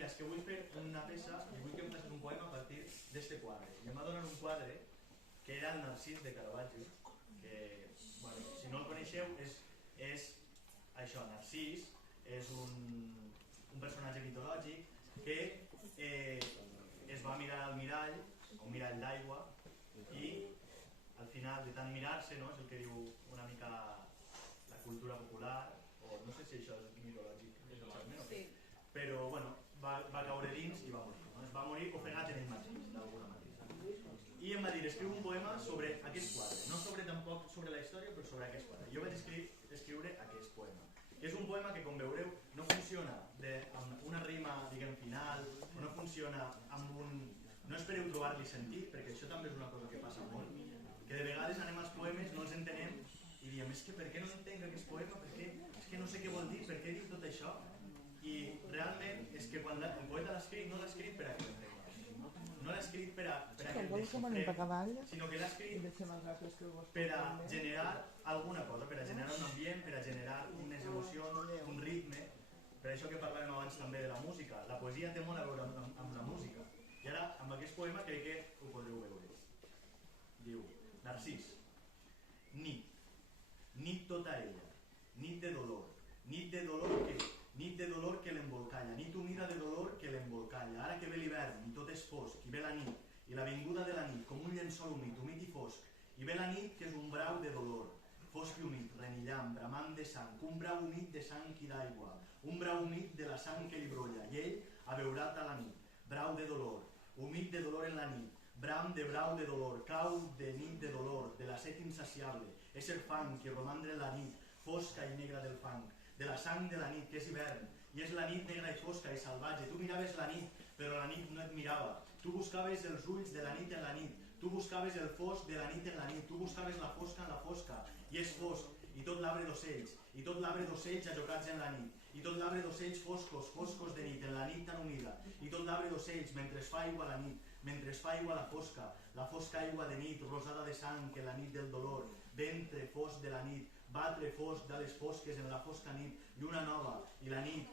mira, és que vull fer una peça i vull que em facis un poema a partir d'este quadre. I em va donar un quadre que era el Narcís de Caravaggio, que, bueno, si no el coneixeu, és això, Narcís és un personatge mitològic que es va mirar al mirall, un mirall d'aigua, i al final de tant mirar-se, no, és el que diu una mica la cultura popular, o no sé si això és mitològic, però bueno, va caure dins i va morir, no? Es va morir ofegat en ell mateix, d'alguna manera. I em va dir, escriu un poema sobre aquest quadre, no tampoc sobre la història, però sobre aquest quadre. Jo vaig escriure aquest poema. És un poema que, com veureu, no funciona amb una rima, diguem, final, o no funciona amb un... No espereu trobar-li sentit, perquè això també és una cosa que passa molt, que de vegades anem als poemes, no els entenem, i diem, és que per què no entenc aquest poema? És que no sé què vol dir, per què diu tot això? I realment és que quan el poeta l'ha escrit, no l'ha escrit per a que l'entenguem. No l'ha escrit per a que el desxifrem, sinó que l'ha escrit per a generar alguna cosa, per a generar un ambient, per a generar unes emocions, un ritme. Per això que parlàvem abans també de la música. La poesia té molt a veure amb la música. I ara, amb aquest poema, crec que ho podreu veure. Diu, Narcís, nit tota ella, nit de dolor que l'embolcalla, nit humida de dolor que l'embolcalla. Ara que ve l'hivern i tot és fosc, i ve la nit, i la vinguda de la nit, com un llençol humit i fosc, i ve la nit que és un brau de dolor, fosc i humit, renillant, bramant de sang, un brau humit de sang i d'aigua, un brau humit de la sang que li brolla, i ell abeurat a la nit, brau de dolor, humit de dolor en la nit, bram de brau de dolor, cau de nit de dolor, de la set insaciable, ésser fang que romandre la nit, fosca i negra del fang, de la sang de la nit, que és hivern, i és la nit negra i fosca i salvatge. Tu miraves la nit, però la nit no et mirava. Tu buscaves els ulls de la nit en la nit, tu buscaves el fosc de la nit en la nit, tu buscaves la fosca en la fosca, i és fosc, i tot l'arbre d'ocells, i tot l'arbre d'ocells ajocats en la nit, i tot l'arbre d'ocells foscos de nit, en la nit tan humida, i tot l'arbre d'ocells mentre es fa aigua la nit, mentre es fa aigua la fosca aigua de nit, rosada de sang, que la nit del dolor, ventre fosc de la nit, batre fosc de les fosques en la fosca nit, lluna nova, i la nit,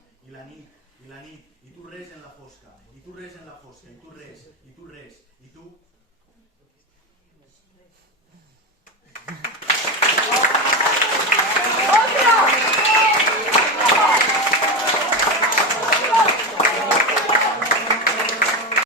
i tu res en la fosca, i tu res en la fosca, i tu res, i tu